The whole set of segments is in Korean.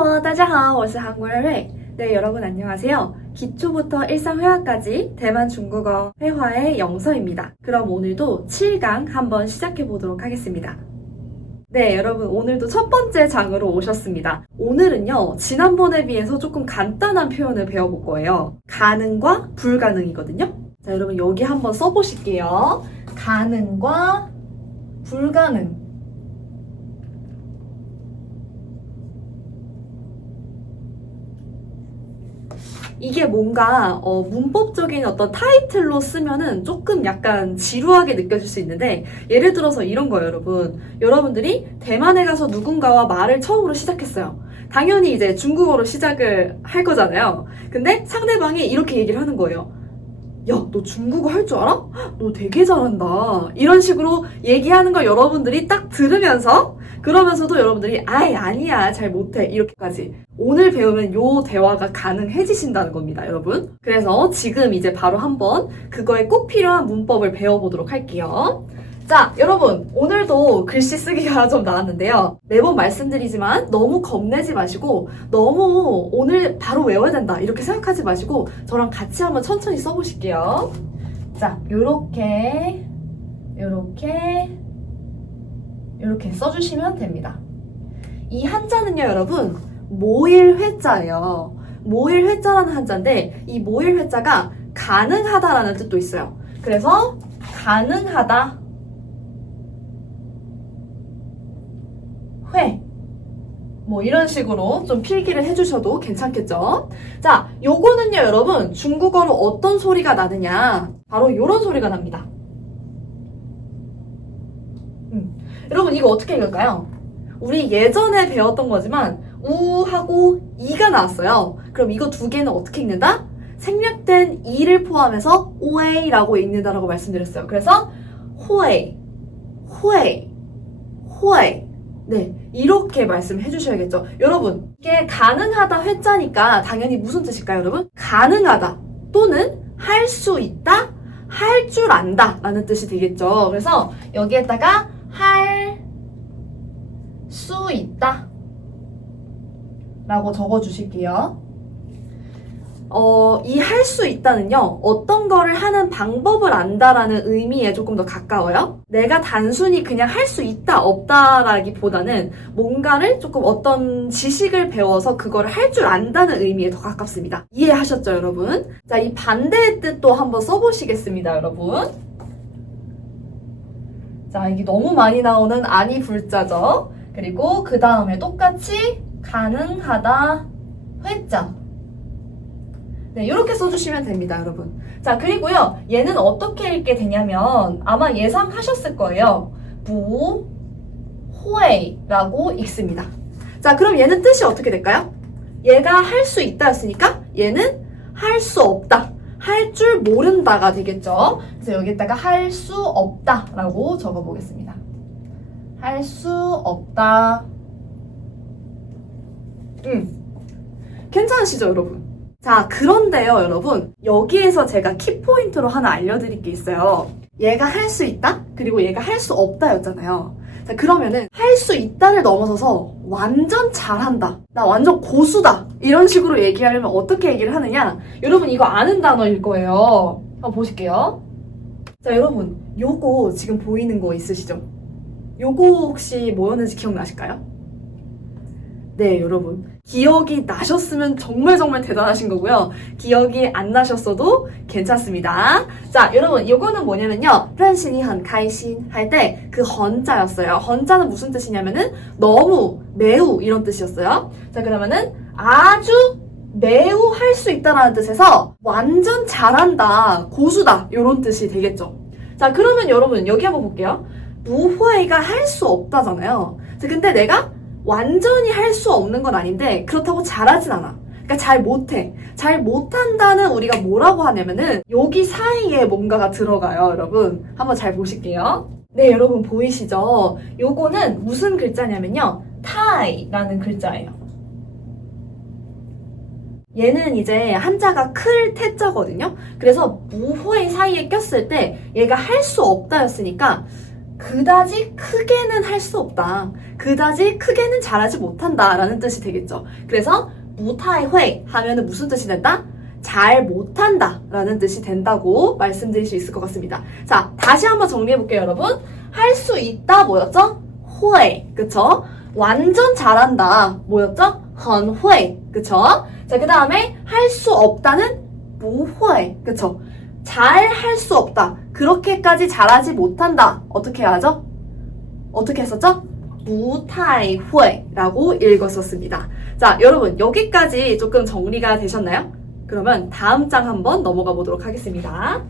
Hello， 大家好，我是韩国人瑞。 네, 여러분 안녕하세요. 기초부터 일상회화까지 대만 중국어 회화의 영서입니다. 그럼 오늘도 7강 한번 시작해 보도록 하겠습니다. 네, 여러분 오늘도 첫 번째 장으로 오셨습니다. 오늘은요, 지난번에 비해서 조금 간단한 표현을 배워볼 거예요. 가능과 불가능이거든요. 자, 여러분 여기 한번 써보실게요. 가능과 불가능. 이게 뭔가 문법적인 어떤 타이틀로 쓰면은 조금 약간 지루하게 느껴질 수 있는데, 예를 들어서 이런 거예요, 여러분. 여러분들이 대만에 가서 누군가와 말을 처음으로 시작했어요. 당연히 이제 중국어로 시작을 할 거잖아요. 근데 상대방이 이렇게 얘기를 하는 거예요. 야, 너 중국어 할 줄 알아? 너 되게 잘한다. 이런 식으로 얘기하는 걸 여러분들이 딱 들으면서, 그러면서도 여러분들이 아이 아니야 잘 못해 이렇게까지 오늘 배우면 요 대화가 가능해지신다는 겁니다, 여러분. 그래서 지금 이제 바로 한번 그거에 꼭 필요한 문법을 배워보도록 할게요. 자, 여러분 오늘도 글씨 쓰기가 좀 나왔는데요. 매번 말씀드리지만 너무 겁내지 마시고, 너무 오늘 바로 외워야 된다 이렇게 생각하지 마시고 저랑 같이 한번 천천히 써보실게요. 자, 요렇게 이렇게 써주시면 됩니다. 이 한자는요, 여러분 모일회자예요. 모일회자라는 한자인데, 이 모일회자가 가능하다라는 뜻도 있어요. 그래서 가능하다 회, 뭐 이런 식으로 좀 필기를 해주셔도 괜찮겠죠? 자, 요거는요 여러분 중국어로 어떤 소리가 나느냐, 바로 요런 소리가 납니다. 여러분 이거 어떻게 읽을까요? 우리 예전에 배웠던 거지만 우하고 이가 나왔어요. 그럼 이거 두 개는 어떻게 읽는다? 생략된 이를 포함해서 오에이라고 읽는다라고 말씀드렸어요. 그래서 호에이, 호에이, 호에이. 네, 이렇게 말씀해 주셔야겠죠. 여러분, 이게 가능하다 회자니까 당연히 무슨 뜻일까요, 여러분? 가능하다 또는 할 수 있다, 할 줄 안다 라는 뜻이 되겠죠. 그래서 여기에다가 할 수 있다 라고 적어 주실게요. 이 할 수 있다는요, 어떤 거를 하는 방법을 안다라는 의미에 조금 더 가까워요. 내가 단순히 그냥 할 수 있다, 없다라기보다는 뭔가를 조금 어떤 지식을 배워서 그거를 할 줄 안다는 의미에 더 가깝습니다. 이해하셨죠, 여러분? 자, 이 반대의 뜻도 한번 써보시겠습니다, 여러분. 자, 이게 너무 많이 나오는 아니 불자죠. 그리고 그 다음에 똑같이 가능하다 회자. 네, 이렇게 써주시면 됩니다, 여러분. 자, 그리고요, 얘는 어떻게 읽게 되냐면 아마 예상하셨을 거예요. 부호에이라고 읽습니다. 자, 그럼 얘는 뜻이 어떻게 될까요? 얘가 할 수 있다였으니까 얘는 할 수 없다, 할 줄 모른다가 되겠죠. 그래서 여기다가 할 수 없다라고 적어보겠습니다. 할 수 없다. 괜찮으시죠, 여러분? 자, 그런데요, 여러분. 여기에서 제가 키포인트로 하나 알려드릴 게 있어요. 얘가 할 수 있다? 그리고 얘가 할 수 없다 였잖아요. 자, 그러면은 할 수 있다를 넘어서서 완전 잘한다, 나 완전 고수다, 이런 식으로 얘기하려면 어떻게 얘기를 하느냐? 여러분 이거 아는 단어일 거예요. 한번 보실게요. 자, 여러분 요거 지금 보이는 거 있으시죠? 요거 혹시 뭐였는지 기억나실까요? 네, 여러분 기억이 나셨으면 정말 대단하신 거고요. 기억이 안 나셨어도 괜찮습니다. 자, 여러분 요거는 뭐냐면요, 认识你很开心 할 때 그 헌자였어요. 헌자는 무슨 뜻이냐면은 너무, 매우 이런 뜻이었어요. 자, 그러면은 아주 매우 할 수 있다라는 뜻에서 완전 잘한다, 고수다 이런 뜻이 되겠죠. 자, 그러면 여러분 여기 한번 볼게요. 무회가 할 수 없다잖아요. 자, 근데 내가 완전히 할 수 없는 건 아닌데 그렇다고 잘하진 않아. 그러니까 잘 못해. 잘 못한다는 우리가 뭐라고 하냐면은 여기 사이에 뭔가가 들어가요, 여러분. 한번 잘 보실게요. 네, 여러분 보이시죠? 요거는 무슨 글자냐면요, 타이라는 글자예요. 얘는 이제 한자가 클 태자거든요. 그래서 무호의 사이에 꼈을 때 얘가 할 수 없다였으니까 그다지 크게는 할 수 없다. 그다지 크게는 잘하지 못한다 라는 뜻이 되겠죠. 그래서 不太会 하면은 무슨 뜻이 된다? 잘 못한다 라는 뜻이 된다고 말씀드릴 수 있을 것 같습니다. 자, 다시 한번 정리해볼게요, 여러분. 할 수 있다 뭐였죠? 会, 그쵸? 완전 잘한다 뭐였죠? 很会, 그쵸? 자, 그 다음에 할 수 없다는 不会, 그쵸? 잘 할 수 없다. 그렇게까지 잘하지 못한다. 어떻게 하죠? 어떻게 했었죠? 不太会 라고 읽었었습니다. 자, 여러분 여기까지 조금 정리가 되셨나요? 그러면 다음 장 한번 넘어가 보도록 하겠습니다.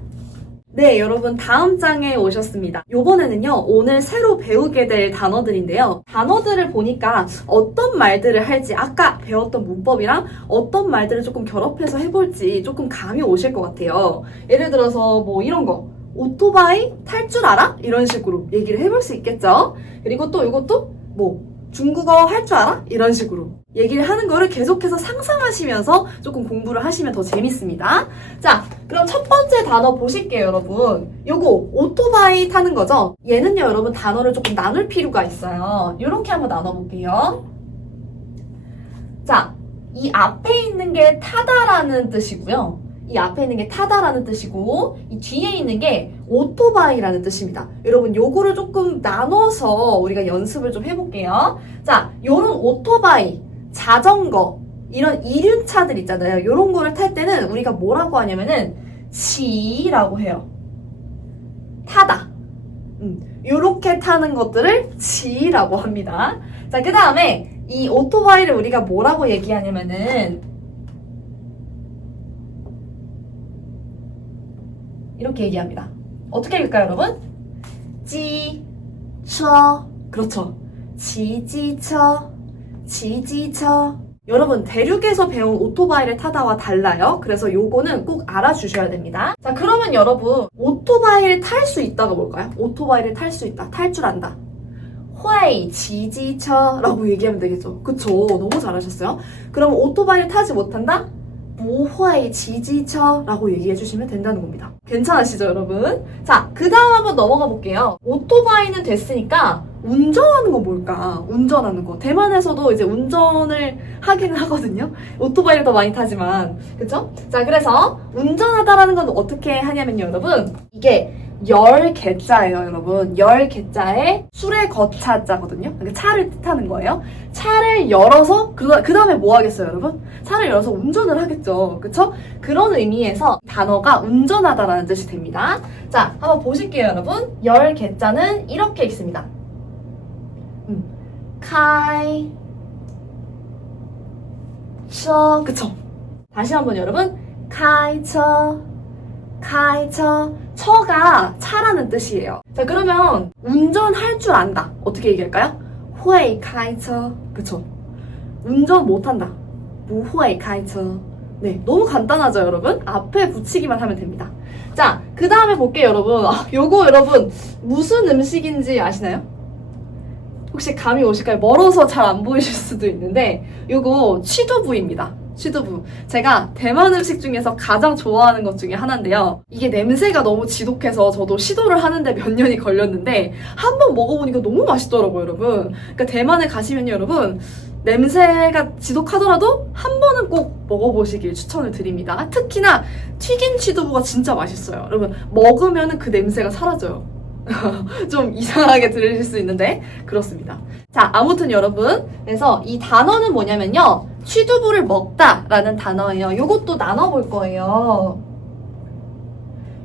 네, 여러분 다음 장에 오셨습니다. 요번에는요, 오늘 새로 배우게 될 단어들인데요. 단어들을 보니까 어떤 말들을 할지 아까 배웠던 문법이랑 어떤 말들을 조금 결합해서 해볼지 조금 감이 오실 것 같아요. 예를 들어서 뭐 이런 거. 오토바이 탈 줄 알아? 이런 식으로 얘기를 해볼 수 있겠죠? 그리고 또 이것도 뭐 중국어 할 줄 알아? 이런 식으로 얘기를 하는 거를 계속해서 상상하시면서 조금 공부를 하시면 더 재밌습니다. 자, 그럼 첫 번째 단어 보실게요, 여러분. 요거 오토바이 타는 거죠? 얘는요, 여러분 단어를 조금 나눌 필요가 있어요. 요렇게 한번 나눠볼게요. 자, 이 앞에 있는 게 타다라는 뜻이고요. 이 앞에 있는 게 타다라는 뜻이고 이 뒤에 있는 게 오토바이라는 뜻입니다. 여러분 요거를 조금 나눠서 우리가 연습을 좀 해볼게요. 자, 요런 오토바이, 자전거 이런 이륜차들 있잖아요. 요런 거를 탈 때는 우리가 뭐라고 하냐면은 지라고 해요. 타다. 요렇게 타는 것들을 지라고 합니다. 자, 그 다음에 이 오토바이를 우리가 뭐라고 얘기하냐면은 이렇게 얘기합니다. 어떻게 읽을까요, 여러분? 지처. 그렇죠. 지지처. 지지처. 여러분, 대륙에서 배운 오토바이를 타다와 달라요. 그래서 요거는 꼭 알아주셔야 됩니다. 자, 그러면 여러분, 오토바이를 탈 수 있다가 뭘까요? 오토바이를 탈 수 있다. 탈 줄 안다. 会骑机车라고 얘기하면 되겠죠. 그쵸? 너무 잘하셨어요. 그럼 오토바이를 타지 못한다? 不会骑机车라고 얘기해 주시면 된다는 겁니다. 괜찮으시죠, 여러분? 자, 그 다음 한번 넘어가 볼게요. 오토바이는 됐으니까 운전하는 건 뭘까? 운전하는 거. 대만에서도 이제 운전을 하기는 하거든요. 오토바이를 더 많이 타지만. 그쵸? 자, 그래서 운전하다라는 건 어떻게 하냐면요, 여러분. 이게 열 개자예요, 여러분. 열 개자에 술의 거차자거든요. 그러니까 차를 뜻하는 거예요. 차를 열어서 그 다음에 뭐 하겠어요, 여러분? 차를 열어서 운전을 하겠죠. 그쵸? 그런 의미에서 단어가 운전하다라는 뜻이 됩니다. 자, 한번 보실게요, 여러분. 열 개자는 이렇게 있습니다. 카이 쳐. 그쵸? 다시 한번 여러분. 카이처. 카이처. 처가 차라는 뜻이에요. 자, 그러면 운전할 줄 안다. 어떻게 얘기할까요? 会开车. 그쵸? 운전 못한다. 不会开车. 네, 너무 간단하죠, 여러분? 앞에 붙이기만 하면 됩니다. 자, 그 다음에 볼게요, 여러분. 요거 여러분 무슨 음식인지 아시나요? 혹시 감이 오실까요? 멀어서 잘 안 보이실 수도 있는데 요거 취두부입니다. 취두부. 제가 대만 음식 중에서 가장 좋아하는 것 중에 하나인데요. 이게 냄새가 너무 지독해서 저도 시도를 하는데 몇 년이 걸렸는데 한 번 먹어보니까 너무 맛있더라고요, 여러분. 그러니까 대만에 가시면요, 여러분. 냄새가 지독하더라도 한 번은 꼭 먹어보시길 추천을 드립니다. 특히나 튀긴 취두부가 진짜 맛있어요. 여러분, 먹으면 그 냄새가 사라져요. 좀 이상하게 들으실 수 있는데 그렇습니다. 자, 아무튼 여러분, 그래서 이 단어는 뭐냐면요, 취두부를 먹다 라는 단어예요. 요것도 나눠볼 거예요.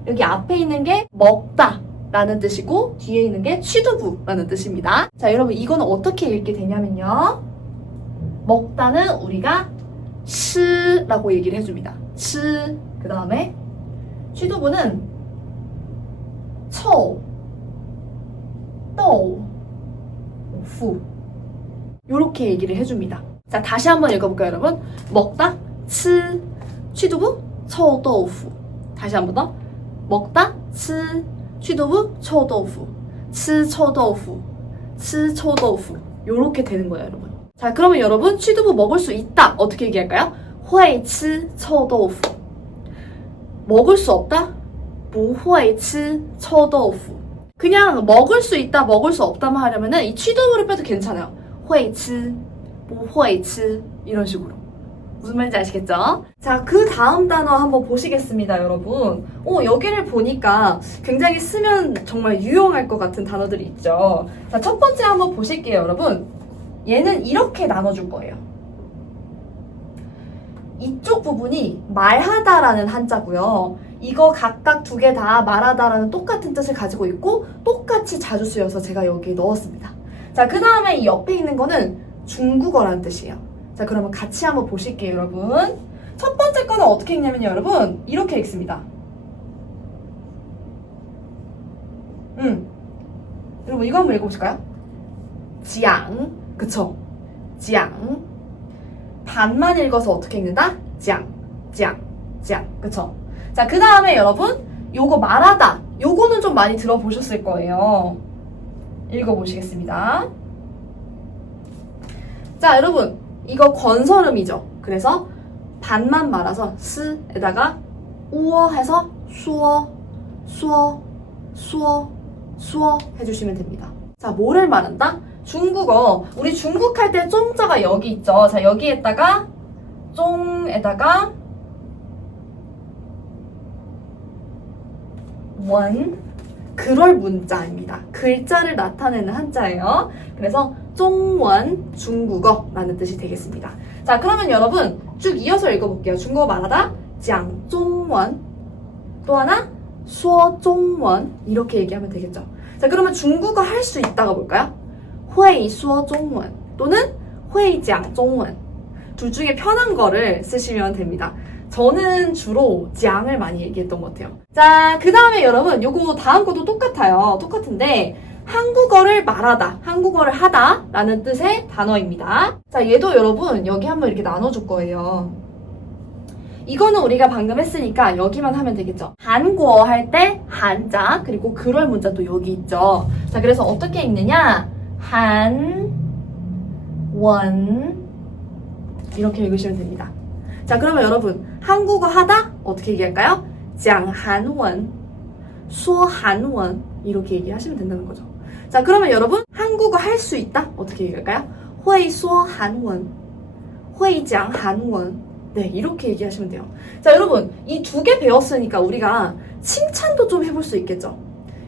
여기 앞에 있는 게 먹다 라는 뜻이고 뒤에 있는 게 취두부 라는 뜻입니다. 자, 여러분 이거는 어떻게 읽게 되냐면요, 먹다는 우리가 치 라고 얘기를 해줍니다. 치. 그 다음에 취두부는 초, 또, 후. 요렇게 얘기를 해줍니다. 자, 다시 한번 읽어볼까요, 여러분? 먹다, 치, 취두부,臭豆腐. 다시 한번 더. 먹다, 치, 취두부, 臭豆腐. 치, 臭豆腐. 치, 臭豆腐. 요렇게 되는 거예요, 여러분. 자, 그러면 여러분, 취두부 먹을 수 있다. 어떻게 얘기할까요? 会吃臭豆腐. 먹을 수 없다? 不会吃臭豆腐. 그냥 먹을 수 있다, 먹을 수 없다만 하려면은 이 취두부를 빼도 괜찮아요. 会吃, 不会吃 이런 식으로. 무슨 말인지 아시겠죠? 자, 그 다음 단어 한번 보시겠습니다, 여러분. 여기를 보니까 굉장히 쓰면 정말 유용할 것 같은 단어들이 있죠. 자, 첫 번째 한번 보실게요, 여러분. 얘는 이렇게 나눠줄 거예요. 이쪽 부분이 말하다라는 한자고요. 이거 각각 두 개 다 말하다라는 똑같은 뜻을 가지고 있고 똑같이 자주 쓰여서 제가 여기에 넣었습니다. 자, 그 다음에 이 옆에 있는 거는 중국어라는 뜻이에요. 자, 그러면 같이 한번 보실게요, 여러분. 첫 번째 거는 어떻게 읽냐면요, 여러분. 이렇게 읽습니다. 여러분, 이거 한번 읽어보실까요? 지앙. 그쵸? 지앙. 반만 읽어서 어떻게 읽는다? 지앙. 지앙. 지앙. 그쵸? 자, 그 다음에 여러분, 요거 말하다. 요거는 좀 많이 들어보셨을 거예요. 읽어보시겠습니다. 자, 여러분. 이거 건설음이죠. 그래서 반만 말아서 스에다가 우어 해서 수어, 수어, 수어, 수어 해주시면 됩니다. 자, 뭐를 말한다? 중국어. 우리 중국 할 때 쫑자가 여기 있죠. 자, 여기에다가 쫑에다가 원, 그럴 문자입니다. 글자를 나타내는 한자예요. 그래서 쫑원, 중국어라는 뜻이 되겠습니다. 자, 그러면 여러분 쭉 이어서 읽어볼게요. 중국어 말하다, 讲中文. 또 하나, 说中文. 이렇게 얘기하면 되겠죠. 자, 그러면 중국어 할 수 있다가 볼까요? 会说中文 또는 会讲中文. 둘 중에 편한 거를 쓰시면 됩니다. 저는 주로 장을 많이 얘기했던 것 같아요. 자, 그 다음에 여러분 요거 다음 것도 똑같아요. 똑같은데 한국어를 말하다, 한국어를 하다 라는 뜻의 단어입니다. 자, 얘도 여러분 여기 한번 이렇게 나눠줄 거예요. 이거는 우리가 방금 했으니까 여기만 하면 되겠죠. 한국어 할 때 한자, 그리고 그럴 문자 또 여기 있죠. 자, 그래서 어떻게 읽느냐? 한, 원 이렇게 읽으시면 됩니다. 자, 그러면 여러분 한국어 하다 어떻게 얘기할까요? 讲韩文, 说韩文 이렇게 얘기하시면 된다는 거죠. 자, 그러면 여러분 한국어 할 수 있다 어떻게 얘기할까요? 会说韩文, 会讲韩文. 네, 이렇게 얘기하시면 돼요. 자, 여러분 이 두 개 배웠으니까 우리가 칭찬도 좀 해볼 수 있겠죠.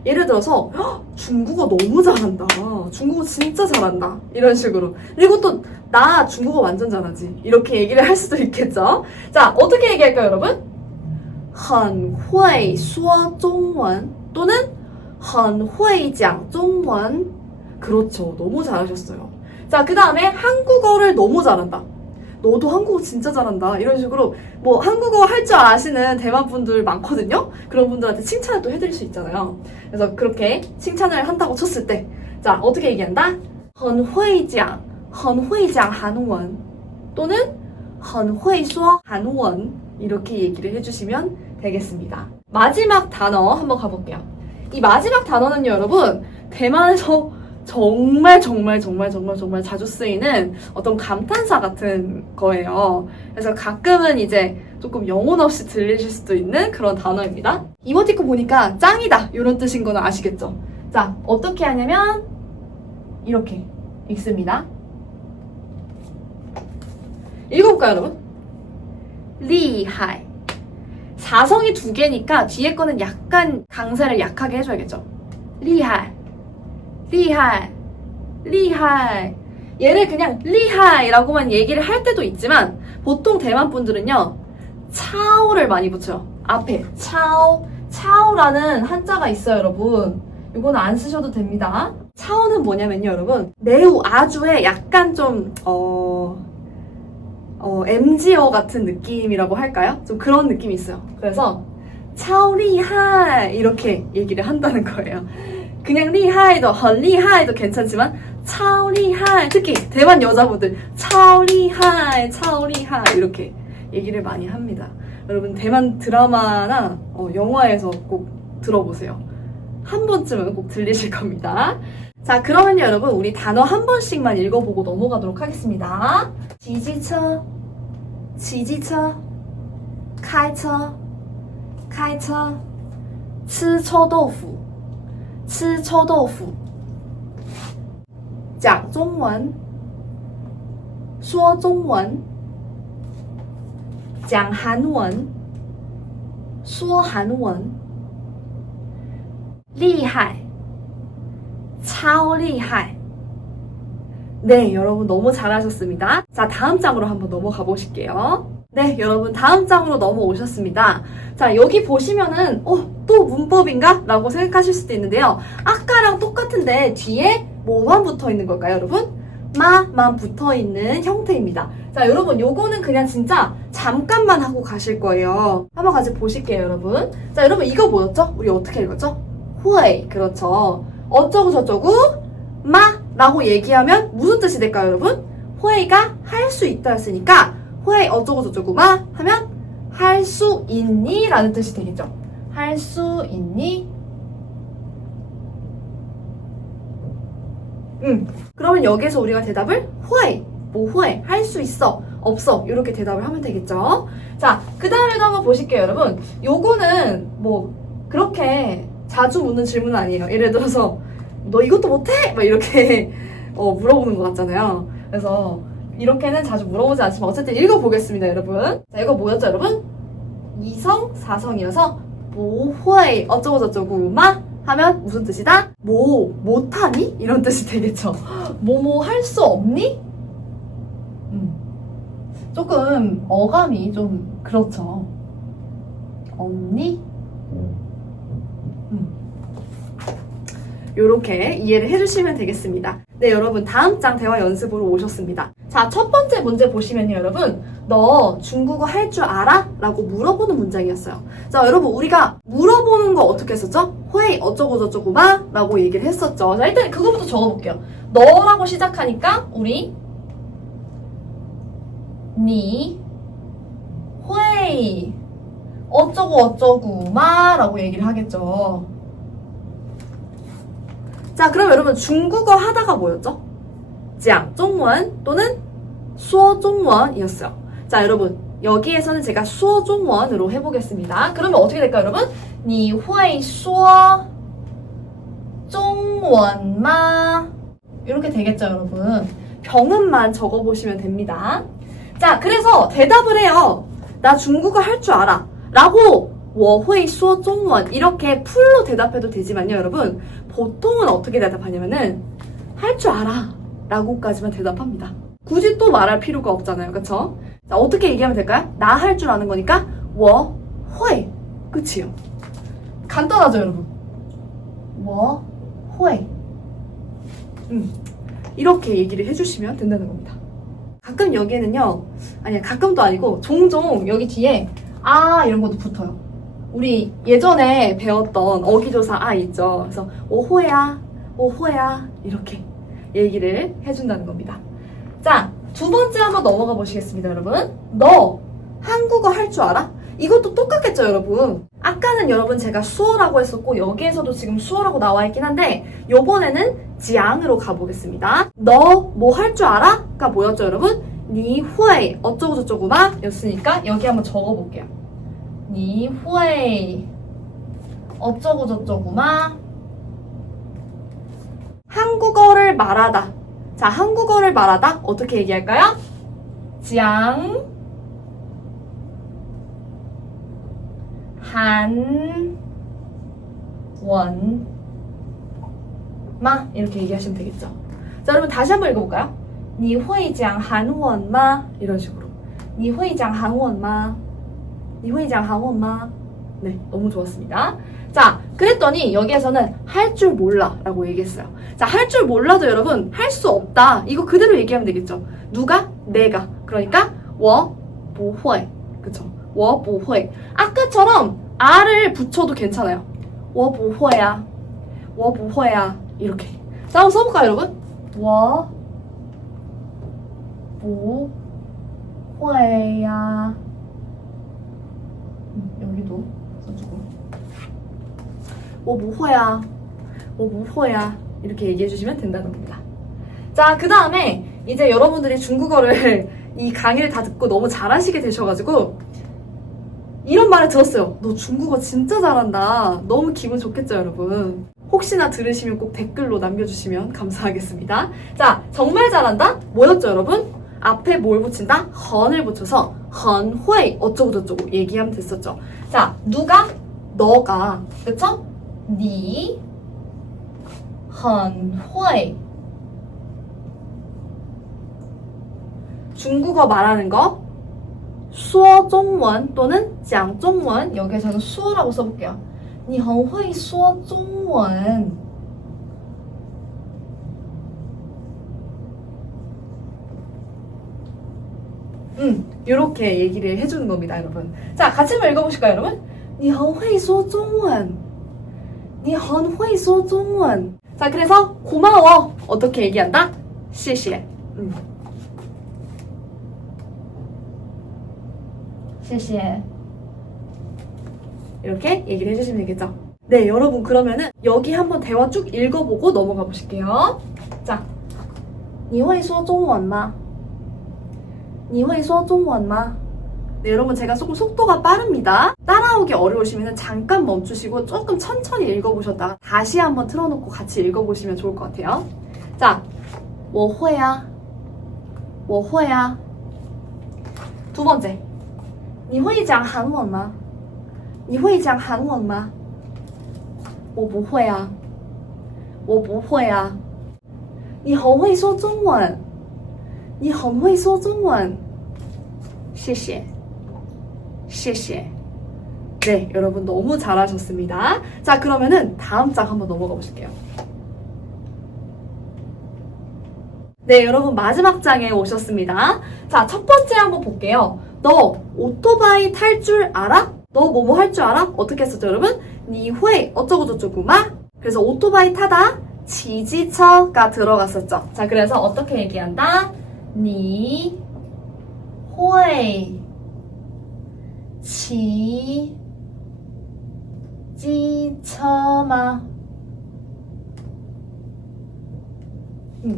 예를 들어서 중국어 너무 잘한다, 중국어 진짜 잘한다 이런 식으로. 그리고 또 나 중국어 완전 잘하지 이렇게 얘기를 할 수도 있겠죠. 자, 어떻게 얘기할까요, 여러분? 很会说中文 또는 很会讲中文. 그렇죠, 너무 잘하셨어요. 자, 그 다음에 한국어를 너무 잘한다. 너도 한국어 진짜 잘한다 이런 식으로 뭐 한국어 할 줄 아시는 대만 분들 많거든요. 그런 분들한테 칭찬을 또 해드릴 수 있잖아요. 그래서 그렇게 칭찬을 한다고 쳤을 때, 자, 어떻게 얘기한다? 很会讲, 很会讲韩文 또는 很会说韩文 이렇게 얘기를 해주시면 되겠습니다. 마지막 단어 한번 가볼게요. 이 마지막 단어는요, 여러분 대만에서 정말 자주 쓰이는 어떤 감탄사 같은 거예요. 그래서 가끔은 이제 조금 영혼 없이 들리실 수도 있는 그런 단어입니다. 이모티콘 보니까 짱이다 이런 뜻인 거는 아시겠죠? 자, 어떻게 하냐면 이렇게 읽습니다. 읽어볼까요, 여러분? 厉害. 사성이 두 개니까 뒤에 거는 약간 강세를 약하게 해줘야겠죠. 厉害. 厉害, 厉害. 얘를 그냥 厉害라고만 얘기를 할 때도 있지만 보통 대만 분들은요, 차오를 많이 붙여요. 앞에 차오, 차오라는 한자가 있어요, 여러분. 이거는 안 쓰셔도 됩니다. 차오는 뭐냐면요, 여러분 매우 아주의 약간 좀 MG어 같은 느낌이라고 할까요? 좀 그런 느낌이 있어요. 그래서 차오리하이 이렇게 얘기를 한다는 거예요. 그냥 리하이도, 很厉害도 괜찮지만 超厉害, 특히 대만 여자분들 超厉害, 超厉害 이렇게 얘기를 많이 합니다. 여러분 대만 드라마나 영화에서 꼭 들어보세요. 한 번쯤은 꼭 들리실 겁니다. 자, 그러면요, 여러분 우리 단어 한 번씩만 읽어보고 넘어가도록 하겠습니다. 지지처, 지지처, 开车, 开车, 吃臭豆腐,吃臭豆腐讲中文说中文讲韩文说韩文厉害超厉害네, 여러분 너무 잘하셨습니다. 자, 다음 장으로 한번 넘어가 보실게요. 네, 여러분 다음 장으로 넘어오셨습니다. 자, 여기 보시면은 또 문법인가? 라고 생각하실 수도 있는데요. 아까랑 똑같은데 뒤에 뭐만 붙어 있는 걸까요, 여러분? 마만 붙어 있는 형태입니다. 자, 여러분 요거는 그냥 진짜 잠깐만 하고 가실 거예요. 한번 같이 보실게요, 여러분. 자, 여러분 이거 뭐였죠? 우리 어떻게 읽었죠? 후에이. 그렇죠. 어쩌고 저쩌고 마 라고 얘기하면 무슨 뜻이 될까요, 여러분? 후에이가 할 수 있다 했으니까 후에이 어쩌고 저쩌고 마 하면 할 수 있니? 라는 뜻이 되겠죠. 할 수 있니? 그러면 여기에서 우리가 대답을 후에이, 뭐 후에이, 할 수 있어, 없어 이렇게 대답을 하면 되겠죠. 자, 그 다음에도 한번 보실게요, 여러분. 요거는 뭐 그렇게 자주 묻는 질문은 아니에요. 예를 들어서 너 이것도 못해? 막 이렇게 물어보는 것 같잖아요. 그래서 이렇게는 자주 물어보지 않지만 어쨌든 읽어보겠습니다, 여러분. 자, 이거 뭐였죠, 여러분? 이성, 사성이어서 뭐회이 어쩌고 저쩌고 마 하면 무슨 뜻이다? 뭐 못하니? 이런 뜻이 되겠죠. 뭐뭐 할 수 없니? 조금 어감이 좀 그렇죠. 없니? 요렇게 이해를 해주시면 되겠습니다. 네, 여러분 다음 장 대화 연습으로 오셨습니다. 자, 첫 번째 문제 보시면요, 여러분. 너 중국어 할 줄 알아? 라고 물어보는 문장이었어요. 자, 여러분 우리가 물어보는 거 어떻게 했었죠? 회이 어쩌고 저쩌고 마? 라고 얘기를 했었죠. 자, 일단 그거부터 적어볼게요. 너라고 시작하니까 우리 니 회이 어쩌고 어쩌고 마? 라고 얘기를 하겠죠. 자, 그럼 여러분 중국어 하다가 뭐였죠? 讲中文 또는 说中文이었어요. 자, 여러분 여기에서는 제가 说中文으로 해보겠습니다. 그러면 어떻게 될까요, 여러분? 你会说中文吗? 이렇게 되겠죠, 여러분. 병음만 적어보시면 됩니다. 자, 그래서 대답을 해요. 나 중국어 할 줄 알아. 라고 我会说中文 이렇게 풀로 대답해도 되지만요, 여러분. 보통은 어떻게 대답하냐면은 할 줄 알아 라고까지만 대답합니다. 굳이 또 말할 필요가 없잖아요, 그쵸? 자, 어떻게 얘기하면 될까요? 나 할 줄 아는 거니까 我会 끝이요. 간단하죠, 여러분? 我会 이렇게 얘기를 해주시면 된다는 겁니다. 가끔 여기에는요, 아니야, 가끔도 아니고 종종 여기 뒤에 아 이런 것도 붙어요. 우리 예전에 배웠던 어기조사 아 있죠. 그래서 오호야, 오호야 이렇게 얘기를 해준다는 겁니다. 자, 두 번째 한번 넘어가 보시겠습니다, 여러분. 너 한국어 할 줄 알아? 이것도 똑같겠죠, 여러분. 아까는 여러분 제가 수어라고 했었고 여기에서도 지금 수어라고 나와 있긴 한데 요번에는 지앙으로 가보겠습니다. 너 뭐 할 줄 알아? 가 뭐였죠, 여러분? 니 회 어쩌고 저쩌고 마 였으니까 여기 한번 적어볼게요. 니 회 어쩌고 저쩌고 마 한국어를 말하다. 자, 한국어를 말하다 어떻게 얘기할까요? 지앙 한원 마 이렇게 얘기하시면 되겠죠. 자, 여러분 다시 한번 읽어볼까요? 你会讲韩文吗? 이런 식으로 你会讲韩文吗?你会讲韩文吗? 네, 너무 좋았습니다. 자, 그랬더니 여기에서는 할 줄 몰라 라고 얘기했어요. 자, 할 줄 몰라도 여러분 할 수 없다 이거 그대로 얘기하면 되겠죠. 누가? 내가. 그러니까 我不会 그쵸? 我不会 아까처럼 R을 붙여도 괜찮아요. 我不会啊我不会啊이렇게. 자, 한번 써볼까요, 여러분? 我不会呀 여기도 써주고 我不会啊我不会啊 이렇게 얘기해 주시면 된다는 겁니다. 자, 그 다음에 이제 여러분들이 중국어를 이 강의를 다 듣고 너무 잘하시게 되셔가지고 이런 말을 들었어요. 너 중국어 진짜 잘한다. 너무 기분 좋겠죠, 여러분? 혹시나 들으시면 꼭 댓글로 남겨주시면 감사하겠습니다. 자, 정말 잘한다? 뭐였죠, 여러분? 앞에 뭘 붙인다? 헌을 붙여서 很会 어쩌고저쩌고 얘기하면 됐었죠. 자, 누가? 너가. 그쵸? 你很会 중국어 말하는 거 说中文 또는 讲中文 여기에서는 수어라고 써볼게요. 你很会说中文 이렇게 얘기를 해주는 겁니다, 여러분. 자, 같이 한번 읽어보실까요, 여러분? 你很会说中文你很会说中文 자, 그래서 고마워 어떻게 얘기한다? 谢谢谢谢 이렇게 얘기를 해주시면 되겠죠? 네, 여러분 그러면은 여기 한번 대화 쭉 읽어보고 넘어가 보실게요. 자, 你会说中文吗?你会说中文吗? 네, 여러분 제가 조금 속도가 빠릅니다. 따라오기 어려우시면 잠깐 멈추시고 조금 천천히 읽어보셨다가 다시 한번 틀어놓고 같이 읽어보시면 좋을 것 같아요. 자, 我会啊我会啊 두 번째, 你会讲韩文吗?你会讲韩文吗?我不会啊我不会啊你很会说中文你很会说中文谢谢谢谢 네, 여러분 너무 잘하셨습니다. 자, 그러면은 다음 장 한번 넘어가 보실게요. 네, 여러분 마지막 장에 오셨습니다. 자, 첫 번째 한번 볼게요. 너 오토바이 탈 줄 알아? 너 뭐뭐 할 줄 알아? 어떻게 했었죠, 여러분? 你会 어쩌고저쩌고 마? 그래서 오토바이 타다 지지처가 들어갔었죠. 자, 그래서 어떻게 얘기한다? 你会骑机车吗?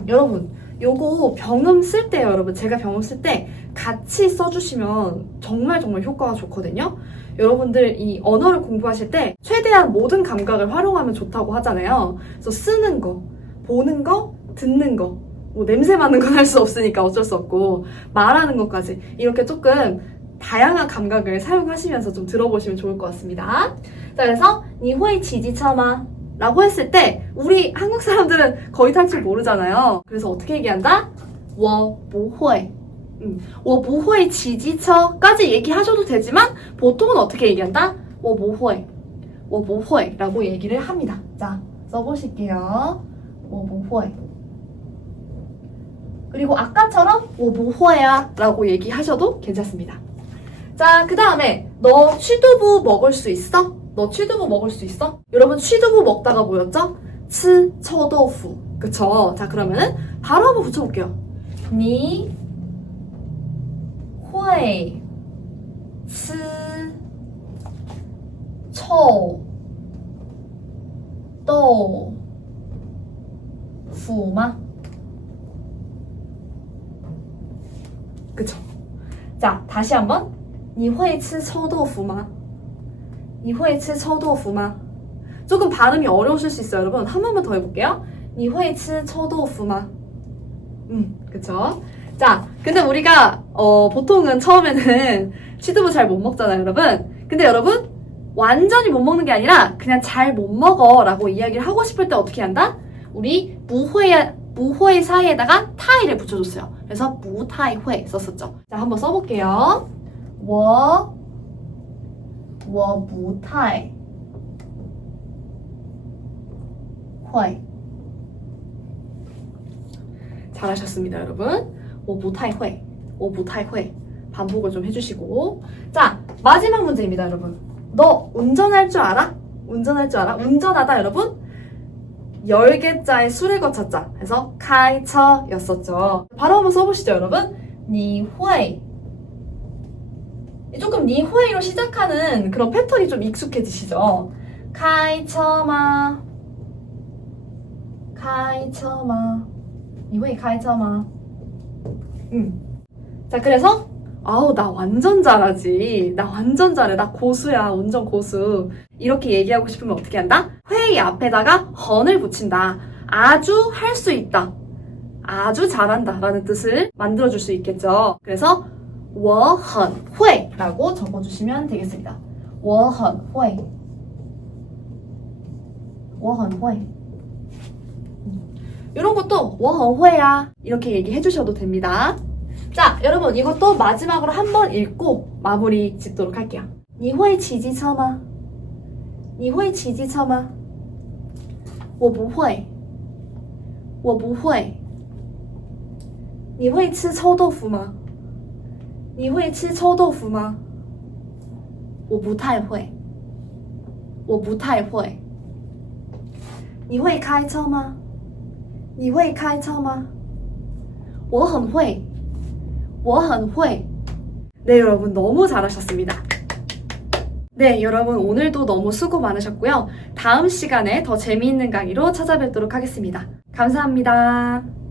여러분 요거 병음 쓸 때요, 여러분 제가 병음 쓸 때 같이 써주시면 정말 효과가 좋거든요. 여러분들 이 언어를 공부하실 때 최대한 모든 감각을 활용하면 좋다고 하잖아요. 그래서 쓰는 거, 보는 거, 듣는 거, 뭐 냄새 맡는 건 할 수 없으니까 어쩔 수 없고 말하는 것까지 이렇게 조금 다양한 감각을 사용하시면서 좀 들어보시면 좋을 것 같습니다. 자, 그래서 你会骑机车吗? 라고 했을 때 우리 한국 사람들은 거의 탈 줄 모르잖아요. 그래서 어떻게 얘기한다? 我不会我不会骑机车까지 얘기하셔도 되지만 보통은 어떻게 얘기한다? 我不会我不会 라고 얘기를 합니다. 자, 써보실게요. 我不会 그리고 아까처럼 我不会啊 라고 얘기하셔도 괜찮습니다. 자, 그 다음에 너 취두부 먹을 수 있어? 너 취두부 먹을 수 있어? 여러분 취두부 먹다가 뭐였죠? 吃臭豆腐 그쵸? 자, 그러면은 바로 한번 붙여볼게요. 你会吃臭豆腐吗? 그쵸? 자, 다시 한번 你会吃臭豆腐吗?你会吃臭豆腐吗? 조금 발음이 어려우실 수 있어요, 여러분. 한 번만 더 해볼게요. 你会吃臭豆腐吗? 그쵸? 자, 근데 우리가 보통은 처음에는 취두부 잘 못 먹잖아요, 여러분. 근데 여러분 완전히 못 먹는 게 아니라 그냥 잘 못 먹어 라고 이야기를 하고 싶을 때 어떻게 한다? 우리 무회 사이에다가 타이를 붙여줬어요. 그래서 무타이회 썼었죠. 자, 한번 써볼게요. 我不太会 잘하셨습니다, 여러분. 我不太会我不太会 반복을 좀 해주시고. 자, 마지막 문제입니다, 여러분. 너 운전할 줄 알아? 운전할 줄 알아? 운전하다, 여러분. 10개자의 수를 거쳤자. 그래서 开车였었죠. 바로 한번 써보시죠, 여러분. 你会 조금 你会로 시작하는 그런 패턴이 좀 익숙해지시죠? 开车吗?开车吗?你会开车吗? 자, 그래서 아우, 나 완전 잘하지. 나 완전 잘해. 나 고수야. 운전 고수. 이렇게 얘기하고 싶으면 어떻게 한다? 회의 앞에다가 헌을 붙인다. 아주 할 수 있다. 아주 잘한다 라는 뜻을 만들어줄 수 있겠죠. 그래서 我很会 라고 적어주시면 되겠습니다. 我很会我很会이런 것도 我很会啊이렇게 얘기해 주셔도 됩니다. 자, 여러분 이것도 마지막으로 한번 읽고 마무리 짓도록 할게요. 你会骑机车吗?你会骑机车吗?我不会我不会你会吃臭豆腐吗?你会吃臭豆腐吗?我不太会我不太会你会开车吗?你会开车吗?我很会我很会 네, 여러분 너무 잘하셨습니다. 네, 여러분 오늘도 너무 수고 많으셨고요. 다음 시간에 더 재미있는 강의로 찾아뵙도록 하겠습니다. 감사합니다.